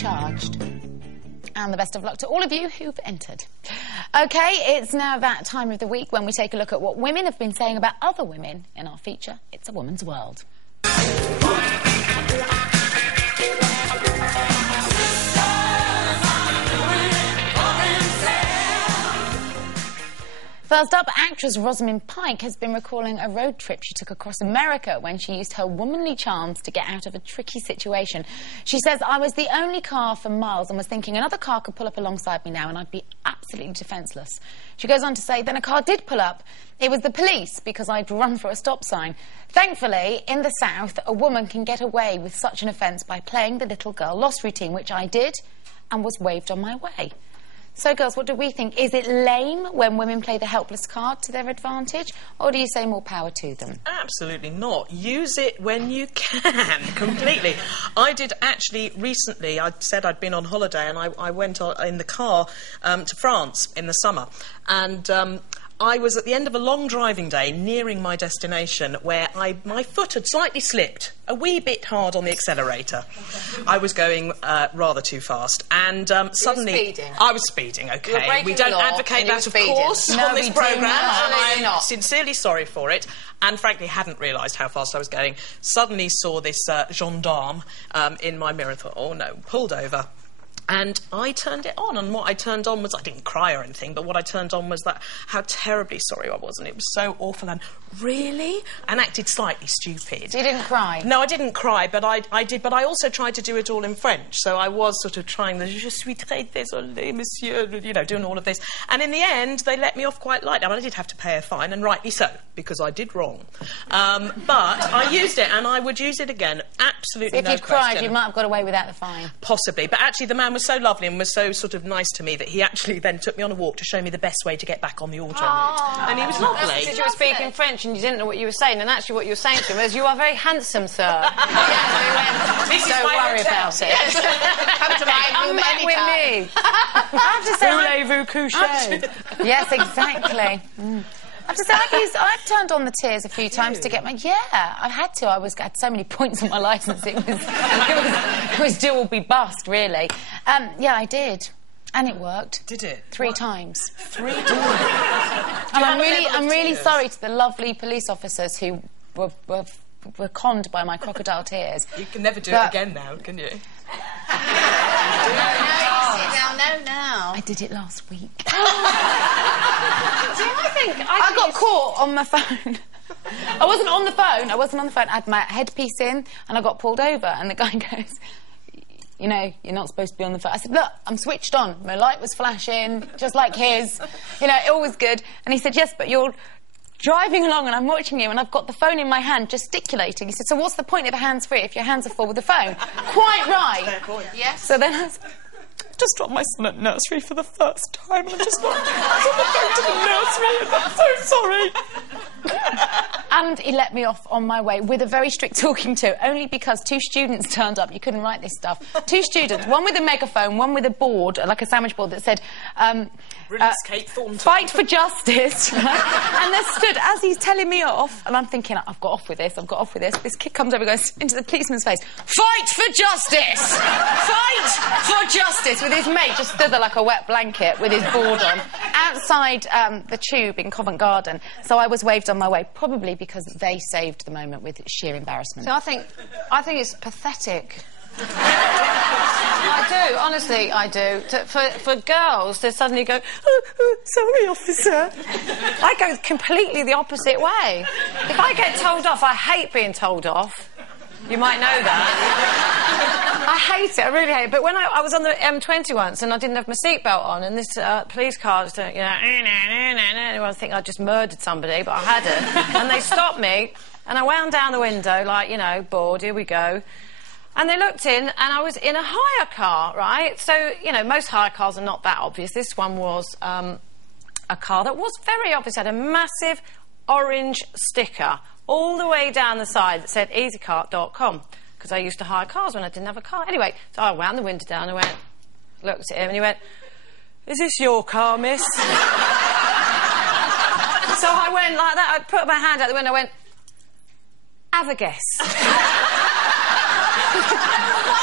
charged. And the best of luck to all of you who've entered. OK, it's now that time of the week when we take a look at what women have been saying about other women in our feature, It's a Woman's World. First up, actress Rosamund Pike has been recalling a road trip she took across America when she used her womanly charms to get out of a tricky situation. She says, I was the only car for miles and was thinking another car could pull up alongside me now and I'd be absolutely defenceless. She goes on to say, then a car did pull up. It was the police because I'd run for a stop sign. Thankfully, in the South, a woman can get away with such an offence by playing the little girl lost routine, which I did and was waved on my way. So, girls, what do we think? Is it lame when women play the helpless card to their advantage, or do you say more power to them? Absolutely not. Use it when you can, completely. I did actually recently, I said I'd been on holiday, and I went in the car to France in the summer, and I was at the end of a long driving day nearing my destination where my foot had slightly slipped a wee bit hard on the accelerator. I was going rather too fast, and suddenly... You were speeding? I was speeding, OK. We don't advocate that, of course, no, on this programme, and I'm not. sincerely sorry for it, and frankly hadn't realised how fast I was going. Suddenly saw this gendarme in my mirror, thought, oh no, pulled over. And I turned it on, and what I turned on was... I didn't cry or anything, but what I turned on was that how terribly sorry I was, and it was so awful, and really? And acted slightly stupid. So you didn't cry? No, I didn't cry, but I did. But I also tried to do it all in French, so I was sort of trying the je suis très désolé, monsieur, you know, doing all of this. And in the end, they let me off quite lightly. I mean, I did have to pay a fine, and rightly so, because I did wrong. But I used it, and I would use it again. Absolutely so no question. if you'd cried, you might have got away without the fine. Possibly, but actually the man was so lovely and was so sort of nice to me that he actually then took me on a walk to show me the best way to get back on the auto route. And he was lovely. That's because you were speaking French and you didn't know what you were saying, and actually what you were saying to him was, you are very handsome, sir. Don't worry about it. Yes. Come to my room anytime. With me. I have to say... Voulez-vous coucher? Yes, exactly. I have to say, I've turned on the tears a few times to get my... Yeah, I had to. I had so many points on my licence. It was do or be bust, really. Yeah, I did. And it worked. Did it? 3 times. 3 times? And I'm really sorry to the lovely police officers who were conned by my crocodile tears. You can never do it again now, can you? No. I did it last week. I got caught on my phone. I wasn't on the phone. I had my headpiece in and I got pulled over, and the guy goes, you know, you're not supposed to be on the phone. I said, look, I'm switched on. My light was flashing, just like his. You know, it all was good. And he said, yes, but you're driving along and I'm watching you and I've got the phone in my hand gesticulating. He said, so what's the point of a hands-free if your hands are full with the phone? Quite right. Fair point. Yes. So then I was... just dropped my son at nursery for the first time, and I just got on the phone to the nursery, and I'm so sorry. And he let me off on my way with a very strict talking to, only because 2 students turned up. You couldn't write this stuff. 2 students, one with a megaphone, one with a board, like a sandwich board, that said... Release Kate Thornton. Fight for justice. And they stood, as he's telling me off, and I'm thinking, I've got off with this. This kid comes over and goes into the policeman's face, fight for justice! Fight for justice! With his mate just stood there like a wet blanket with his board on, outside the Tube in Covent Garden. So I was waved on my way, probably because they saved the moment with sheer embarrassment. So I think it's pathetic. I do, honestly, I do. For girls to suddenly go, oh, sorry, officer. I go completely the opposite way. If I get told off, I hate being told off. You might know that. I hate it, I really hate it. But when I was on the M20 once and I didn't have my seatbelt on, and this police car was doing, you know, I think I just murdered somebody, but I hadn't. And they stopped me, and I wound down the window, like, you know, bored, here we go. And they looked in, and I was in a hire car, right? So, you know, most hire cars are not that obvious. This one was a car that was very obvious. It had a massive orange sticker all the way down the side that said easycart.com, because I used to hire cars when I didn't have a car. Anyway, so I wound the window down and looked at him, and he went, is this your car, miss? So I went like that. I put my hand out the window, I went, have a guess.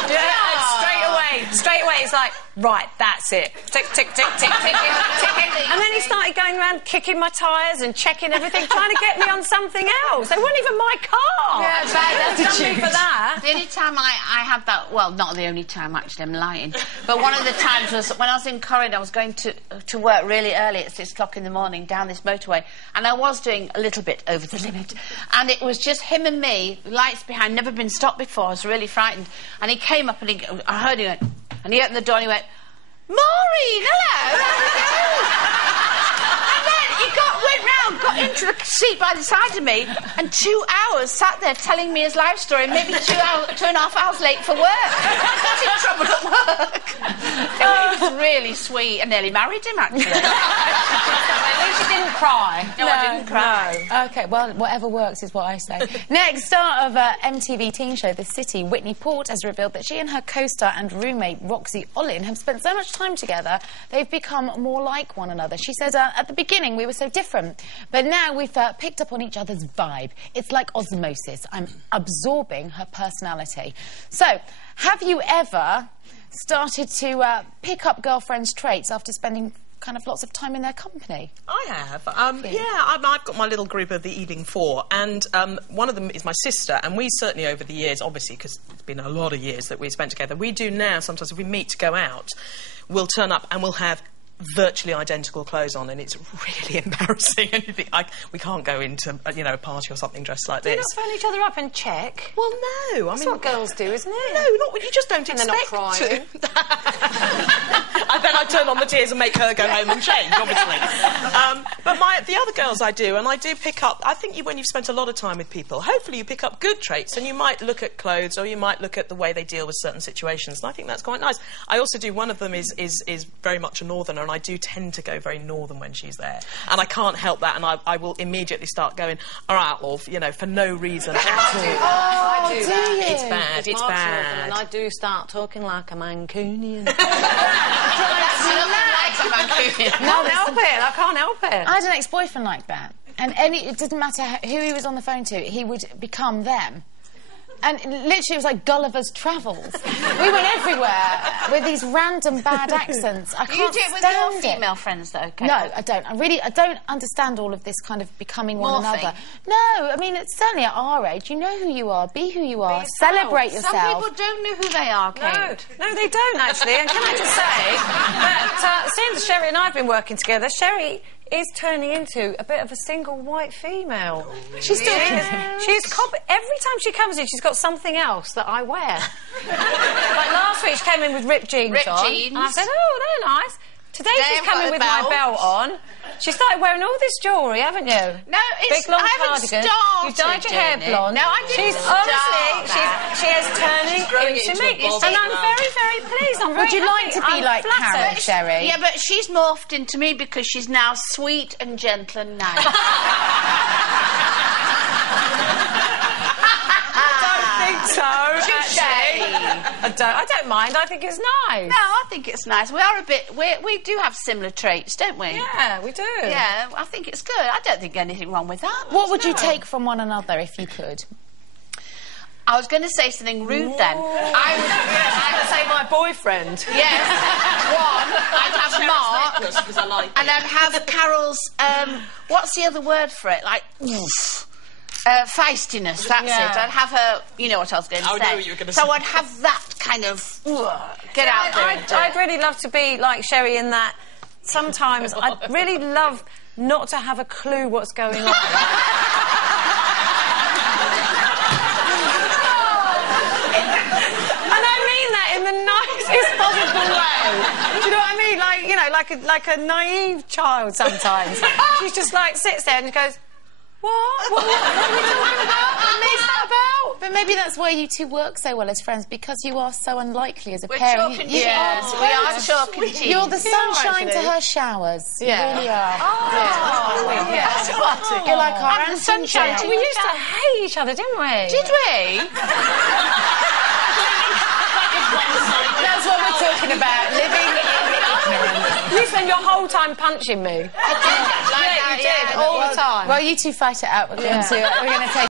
Yeah, straight away. straight away, he's like, right, that's it. Tick, tick, tick, tick, tick, tick. And then he started going around kicking my tyres and checking everything, trying to get me on something else. They weren't even my car. Yeah, bad attitude. For that. The only time I had that, well, not the only time, actually, I'm lying, but one of the times was when I was in Corrie, I was going to work really early at 6 o'clock in the morning down this motorway, and I was doing a little bit over the limit, and it was just him and me, lights behind, never been stopped before. I was really frightened, and he came up and I heard him, and he opened the door and he went, Maureen, hello, how are you? And then he went round, got into the seat by the side of me, and 2 hours sat there telling me his life story, maybe 2.5 hours late for work. I got in trouble at work. It was really sweet. I nearly married him, actually. At least you didn't cry. No, I didn't cry. No. OK, well, whatever works is what I say. Next, star of MTV teen show The City, Whitney Port, has revealed that she and her co-star and roommate Roxy Olin have spent so much time together, they've become more like one another. She says, at the beginning, we were so different, but now we've picked up on each other's vibe. It's like osmosis. I'm absorbing her personality. So, have you ever started to pick up girlfriends' traits after spending kind of lots of time in their company? I have. Yeah, I've got my little group of the Ealing Four, and one of them is my sister, and we certainly over the years, obviously, because it's been a lot of years that we spent together, we do now, sometimes if we meet to go out, we'll turn up and we'll have virtually identical clothes on, and it's really embarrassing. And you think, we can't go into a party or something dressed like this. Do you not phone each other up and check? Well, no. That's what girls do, isn't it? No, not when you just don't and expect they're not crying. And then I turn on the tears and make her go home and change, obviously. But the other girls I do, and I do pick up, I think when you've spent a lot of time with people, hopefully you pick up good traits, and you might look at clothes or you might look at the way they deal with certain situations, and I think that's quite nice. I also do, one of them is very much a northerner, and I do tend to go very northern when she's there. And I can't help that, and I will immediately start going, all right, love, for no reason at all. I do that. It's bad, it's bad. And I do start talking like a Mancunian. I can't help it. I can't help it. I had an ex-boyfriend like that, and it didn't matter who he was on the phone to, he would become them. And literally it was like Gulliver's Travels. We went everywhere with these random bad accents. I can't You do it with your female friends, though, okay? No, I don't. I don't understand all of this kind of becoming one Morphing. another. No, I mean, it's certainly at our age. You know who you are. Be who you are. Celebrate yourself. Some people don't know who they are, Kate. No, they don't, actually. And can I just say that since Sherrie and I have been working together, Sherrie is turning into a bit of a single white female. She's still... Every time she comes in, she's got something else that I wear. Like last week, she came in with ripped jeans on. And I said, oh, they're nice. Today she's coming with my belt on. She started wearing all this jewellery, haven't you? No, it's... Big long I haven't cardigan. started You dyed your hair blonde. No, I didn't She is turning into me. And I'm very, very pleased. Would you like to be like Carol, Sherrie? Yeah, but she's morphed into me because she's now sweet and gentle and nice. I don't mind. I think it's nice. No, I think it's nice. We are a bit... We do have similar traits, don't we? Yeah, we do. Yeah, I think it's good. I don't think anything wrong with that. What would you take from one another if you could? I was going to say something rude then. I would say my boyfriend. Yes. One, I'd have Mark. Because I like and I'd have Carol's... what's the other word for it? Like... feistiness, that's it. I'd have her... You know what I was going to say. I know what you were going to say. So I'd have that kind of... get out there. I'd really love to be like Sherrie in that sometimes I'd really love not to have a clue what's going on. And I mean that in the nicest possible way. Do you know what I mean? Like a naive child sometimes. She's just like sits there and goes... What are we talking about? What is that about? But maybe that's why you two work so well as friends, because you are so unlikely as a We're pair. chalk and cheese. Yes, we are chalk and cheese. You're the sunshine to her showers. Yeah. You really are. Yeah. You're like our And the sunshine Aunt to We used to hate each other, didn't we? Did we? That's what we're talking about, living in ignorance. You spend your whole time punching me. I did. You did, all the time. Well, you two fight it out. We're going to take